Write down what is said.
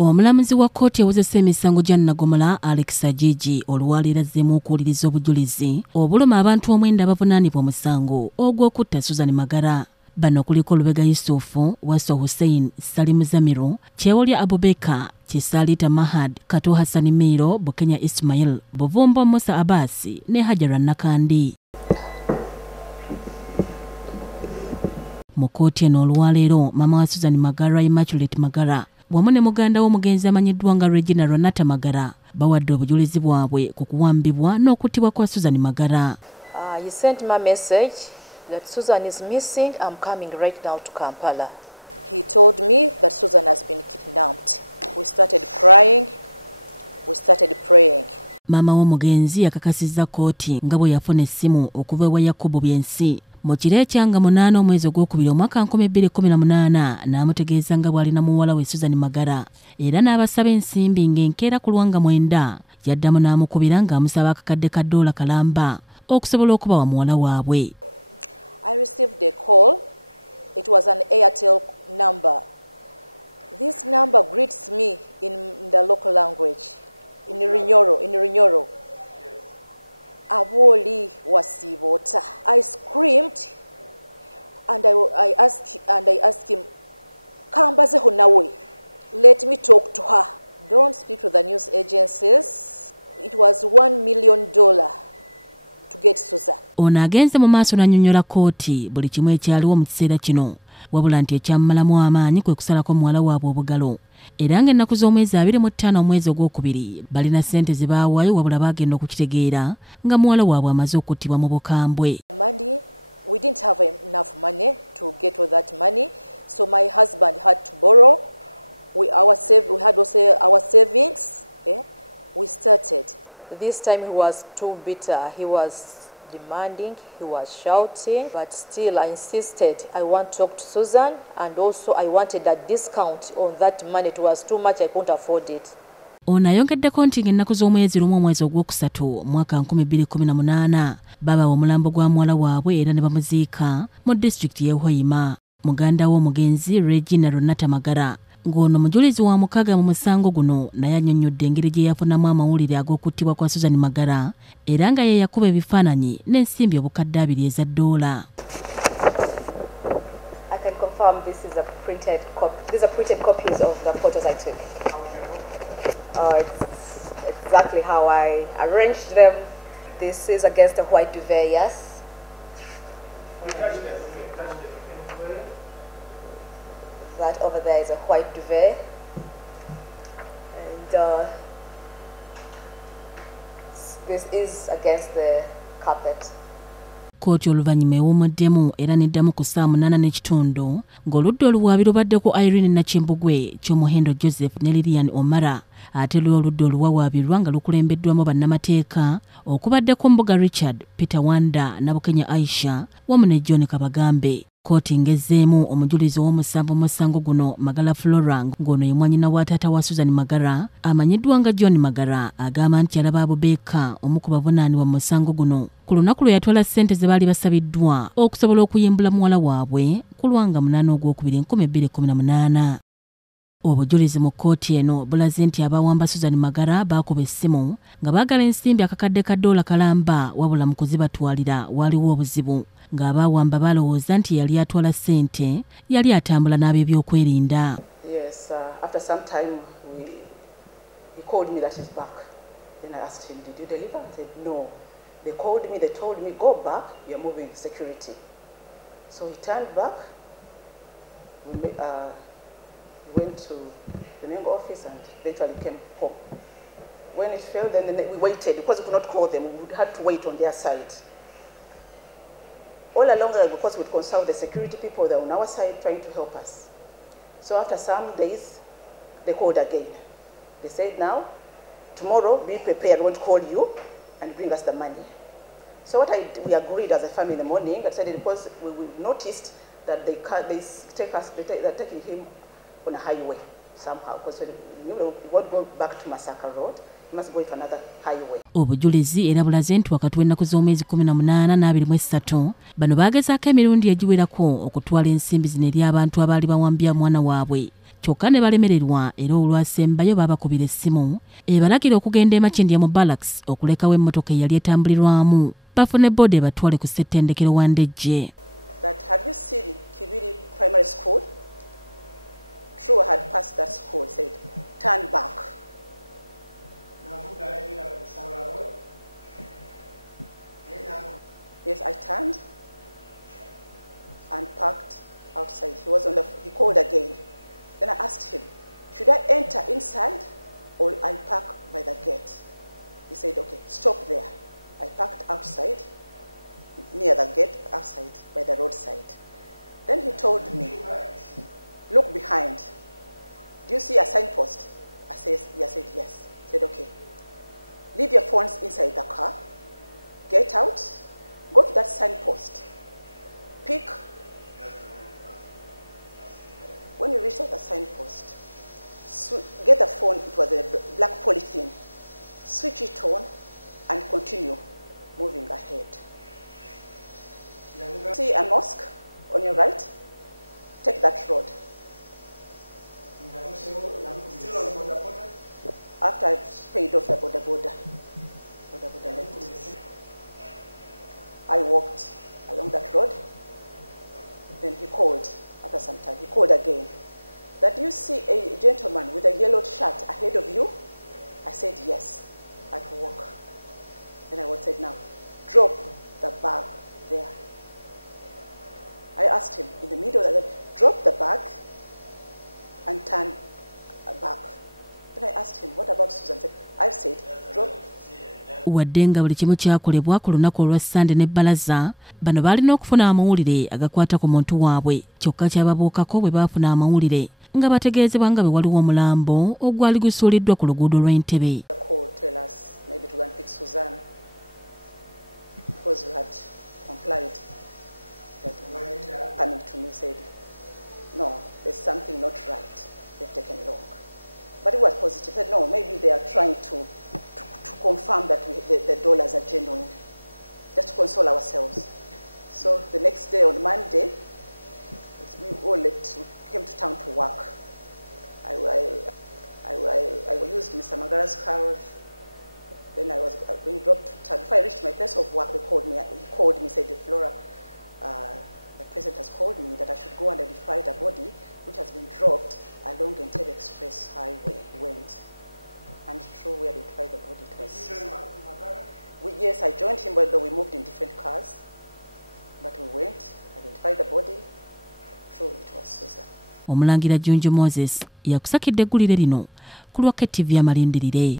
Omulamuzi wa kkooti ewozesa emisango gya Nagomola Alex Ajiji olwaleero azzeemu okuwuliriza obujulizi obuluma abantu omwenda abavunaanibwa omusango ogw'okutta Suzan Magara. Bano kuliko Lubega Yusufu, Waso Hussein, Salim Zamiru, Kyewolya Abubeka, Kisalita Mahad, Kato Hassan Miro, Bukenya Ismail, Buvumbo Musa Abasi ne Hajara Nakandi. Mu kkooti eno olwaleero maama wa Suzan Magara Immaculate Magara wamu ne muganda w'omugenzi amanyiddwa nga Regina Ronata Magara bawadde obujulizi bwabwe ku kuwambibwa n'okuttibwa kwa Suzan Magara. He sent me a message that Suzan is missing. I'm coming right now to Kampala. He told me that Suzan has been kidnapped. We started crying. We started praying. Maama w'omugenzi yakakasizza kkooti nga bwe yafuna essimu okuva ewa Yakobo Byensi mu kiro ekyanga 8 omwezi ogwokubiri omwaka 2018 n'amutegeeza nga bw'alina muwala we Suzan Magara era n'abasaba ensimbi ng'enkeera ku Lwanga 9 yaddamu n'amukubira ng'amusaba akakadde ka $1 kalamba okusobola okubawa muwala waabwe. I received a call. It was an Airtel number. This number greets me in the local language, in Rinyoro. Aboli wasibota. I screamed and I asked him, Kambaze honawe, let me talk to her. Don't speak to the news agencies. It was $1 million to get Suzan. Ono agenze mu maaso n'annyonnyola kkooti buli kimu ekyaliwo mu kiseera kino wabula nti ekyammalamu amaanyi kwe kusalako muwala waabwe obugalo era ng'ennaku z'omwezi 25 omwezi ogwokubiri balina ssente ze baawaayo wabula baagenda okukitegeera nga muwala waabwe amaze okuttibwa mu bukambwe. Money, we didn't have enough money to get all that money, so my husband had to borrow. We had also our savings. We started. This time he was too bitter. He was demanding, he was shouting, but still I insisted. I want to talk to Suzan, and also I wanted a discount on that money. It was too much, I couldn't afford it. Ono ayongeddeko nti ng'ennaku z'omwezi lumu omwezi ogwokusatu mwaka 2018 baba omulambo gwa muwala waabwe era ne bamuziika mu disitulikiti y'e Hoima. Muganda w'omugenzi Regina Ronata Magara ng'ono mujulizi wa mukaga mu musango guno naye annyonnyodde engeri gye yafunamu amawulire ag'okuttibwa kwa Suzan Magara era nga ye yakuba ebifaananyi n'ensimbi obukadde $2 eza $. I can confirm this is a printed copy. These are printed copies of the photos I took. It's exactly how I arranged them. This is against the white duvet, yes. That over there is a white duvet, and this is against the carpet. Kkooti oluvannyuma ewumuddemu era n'eddamu ku 8:30 ng'oludda oluwaabi lubaddeko Irene Nakimbugwe, Kyomuhendo Joseph ne Lilian Omara ate oludda oluwawaabirwa nga lukulembeddwamu bannamateeka okubaddeko Mbuga Richard, Peter Wanda na Bukenya Aisha wamu ne John Kabagambe. Kkooti ngezzeemu omujulizi w'omusango mu musango guno Magala Flora ng'ono ye mwannyina wa taata wa Suzan Magara amanyiddwa nga John Magara agamba nti yalaba Abubeka omu ku bavunaanibwa mu musango guno ku lunaku lwe yatwala ssente ze baali basabiddwa okusobola okuyimbula muwala waabwe ku Lwanga 8 ogwokubiri 2018. Obujulizi mu kkooti eno bulaze nti abawamba Suzan Magara baakuba essimu nga baagala ensimbi akakadde ka $1 kalamba wabula mu kuzibatwalira waaliwo obuzibu ng'abawamba balowooza nti yali atwala ssente yali atambula n'ab'ebyokwerinda. Yes, after some time he called me that he's back. Then I asked him, did you deliver? He said, no. They called me, they told me, go back, you're moving security. So he turned back. We went to the main office and eventually came home. When it failed, then we waited because we could not call them. We had to wait on their side. All along, because we'd consult the security people, they were on our side trying to help us. So after some days, they called again. They said, now, tomorrow, be prepared, I won't call you and bring us the money. So we agreed as a family in the morning, I said, because we noticed that they're taking him on a highway somehow, because we won't go back to Masaka Road. He must go to another highway. Obujulizi era bulaze nti wakati w'ennaku z'omwezi 18 na 23 bano baagezaako emirundi egiwerako okutwala ensimbi zino eri abantu abaali bawambya mwana waabwe kyokka ne balemererwa era olwasembayo baabakubira essimu ebalagira okugenda e Makindye mu barracks okulekawo emmotoka eyali etambulirwamu bafune boda ebatwale ku ssettendekero wa Ndejje. That have you seen Kibiri Primary School? True, I had passed that school, said, turn back. Yes, I turned and parked outside. He called again. Then I asked him, should I enter inside or I park by the gate? He said, okay, stop there. I parked outside, near the gate, outside, by the roadside. Then he told me, look behind. Do you see a signpost? I said, yes. He said, okay. Leave your phones inside the car. Get out. Go to that signpost. Pick. When you reach out the signpost, get the phone. It was a black polythene. Switch it on and continue moving ahead. See a mosque on your right? Take that road. After I've paid off the border left. I walked along that road. Then he called, after some time, he called again. That do you see a gentleman with a yellow shirt ahead of you? I said, yes, at work. Then I said, now, drop the bag there. I asked him, in the middle of that, drop the bag and turn back. Then I asked him, what about Suzan? I said, drop. Wadde nga buli kimu kyakolebwa ku lunaku olwa Sande ne Balaza, bano balina okufuna amawulire agakwata ku muntu waabwe, kyokka kyababuukako bwe baafuna amawulire nga bategeezebwa nga bwe waliwo omulambo ogwali gusuuliddwa ku luguudo lw'Entebbe. Tell us maybe to go and pick Suzan because we had complied. That coming to me said, no, there's something not right. They've taken long. But it was positive. Said, no, maybe they are trying to confirm that the dollars are genuine, just to console ourselves. So the next day, on Monday, we came to town to work. I used Mr. Magara's car. Then I was being dropped to town. Before I reached my place of work, he called me, said, Flora, the president has called me that I should go and identify the body which has been dropped along Entebbe Express Highway. We went, and true, we identified the body. It was Suzan Magara? Yes, I joined him, but though we moved in different cars. But we went, identified the body. True, it was Suzan. Omulangira Junju Moses yakusakidde eggulire lino ku lwa KTV amalindirire.